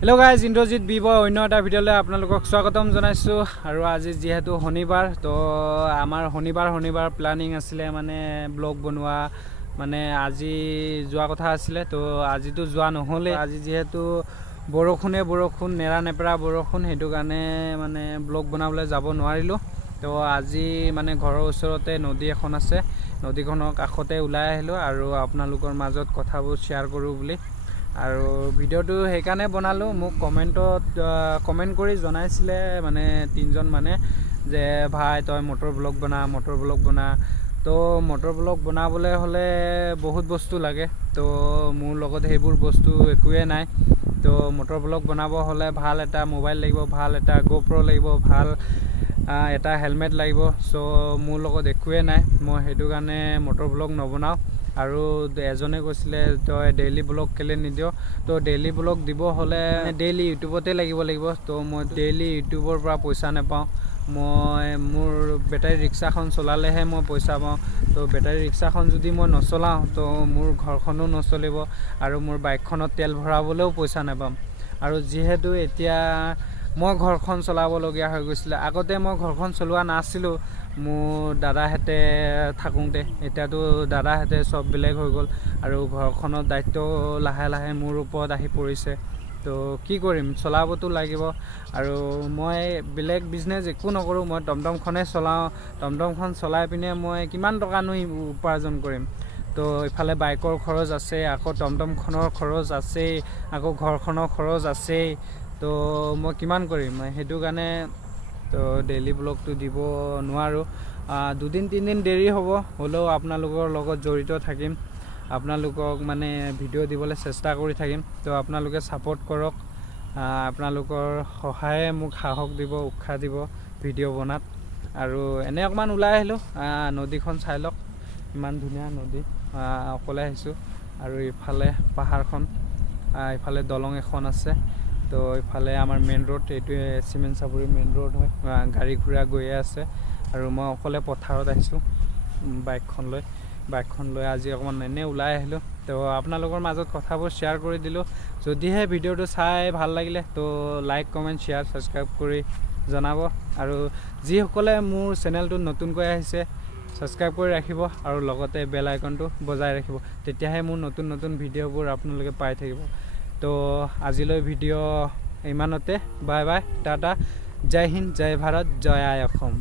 hello guys Indrajit बीबय अन्य এটা ভিডিঅ'লৈ আপোনালোকক স্বাগতম জনাইছো আৰু আজি যেহেতু শনিবাৰ তো আমাৰ শনিবাৰ প্ল্যানিং আছিলে মানে ব্লগ বনোৱা মানে আজি যোৱা কথা আছিলে তো আজিতো যোৱা নহলে আজি যেহেতু বৰষুণ নেৰা নেপৰা বৰষুণ হেতু কাৰণে মানে ব্লগ বনাবলৈ যাব নোৱাৰিলো তো আজি মানে ঘৰৰ ওচৰতে নদী এখন আছে নদীখনৰ কাষতে ওলাই আহিলো আৰু আপোনালোকৰ মাজত কথাবোৰ শেয়াৰ কৰো বুলি আৰু ভিডিওটো হেকানে বনালো মোক কমেন্ট কৰি জনাইছিলে মানে তিনজন মানে যে ভাই তই মটৰ ব্লগ বনা তো মটৰ ব্লগ বনাবলৈ হলে বহুত বস্তু লাগে তো মোৰ লগত হেবোৰ বস্তু একোৱে নাই তো মটৰ ব্লগ বনাব হলে ভাল এটা মোবাইল লাগিব ভাল এটা GoPro লাগিব ভাল এটা হেলমেট লাগিব সো মোৰ লগত একোৱে নাই মই হেতু কাৰণে মটৰ ব্লগ নবনাও আৰু এজনে কৈছিলে তই ডেইলি ব্লগ কেলে নিদিও তো ডেইলি ব্লগ দিব হলে ডেইলি ইউটিউবতে লাগিব তো মই ডেইলি ইউটিউবৰ পৰা পইচা নাপাওঁ মই মোৰ বেটাৰী ৰিক্সাখন চলালেহে মই পইচা পাওঁ তো বেটাৰী ৰিক্সাখন যদি মই নচলাও তো মোৰ ঘৰখনো নচলিব আৰু মোৰ বাইকখনত তেল ভৰাবলৈও পইচা নাপাম আৰু যেহেতু এতিয়া মই ঘৰখন চলাব লগিয়া হৈ গৈছিল আগতে মই ঘৰখন চলোৱা নাছিলো মোৰ দাদাহেতে থাকুঁতে এতিয়াতো দাদাহেতে সব বেলেগ হৈ গ'ল আৰু ঘৰখনৰ দায়িত্ব লাহে মোৰ ওপৰত আহি পৰিছে তো কি কৰিম চলাবতো লাগিব আৰু মই বেলেগ বিজনেস একো নকৰো মই টমটমখনে চলাও টমটমখন চলাই পিনে মই কিমান টকানো উপাৰ্জন কৰিম তো ইফালে বাইকৰ খৰচ আছে আকৌ টমটমখনৰ খৰচ আছে আকৌ ঘৰখনৰ খৰচ আছে তো মই কিমান কৰিম হেতু কাৰণে তো ডেইলি ব্লগটো দিব নোৱাৰো দুদিন তিনদিন দেৰি হ'ব হলেও আপোনালোকৰ লগত জড়িত থাকিম আপোনালোকক মানে ভিডিও দিবলৈ চেষ্টা কৰি থাকিম তো আপোনালোকে সাপোৰ্ট কৰক আপোনালোকৰ সহায়ে মোক সাহস দিব উৎসাহ দিব ভিডিও বনাত আৰু এনে অকমান ওলাই আহিলো নদীখন চাই লওক ইমান ধুনীয়া নদী অকলে আহিছো আৰু ইফালে পাহাৰখন ইফালে দলং এখন আছে তো ইফালে আমাৰ মেইন ৰোড এইটোৱে সিমেন্ট চাবুৰী মেইন ৰোড হয় গাড়ী ঘোৰা গৈয়ে আছে আৰু মই অকলে পথাৰত আহিছো বাইকখন লৈ আজি অকমান এনে ওলাই আহিলো তো আপোনালোকৰ মাজত কথাবোৰ শেয়াৰ কৰি দিলো যদিহে ভিডিওটো চাই ভাল লাগিলে তো লাইক কমেন্ট শেয়াৰ সাবস্ক্ৰাইব কৰি জনাব আৰু যিসকলে মোৰ চেনেলটো নতুনকৈ আহিছে সাবস্ক্ৰাইব কৰি ৰাখিব আৰু লগতে বেল আইকনটো বজাই ৰাখিব তেতিয়াহে মোৰ নতুন ভিডিওবোৰ আপোনালোকে পাই থাকিব তো আজিলৈ ভিডিও ইমানতে বাই বাই টাটা জয় হিন্দ জয় ভাৰত জয় আই অসম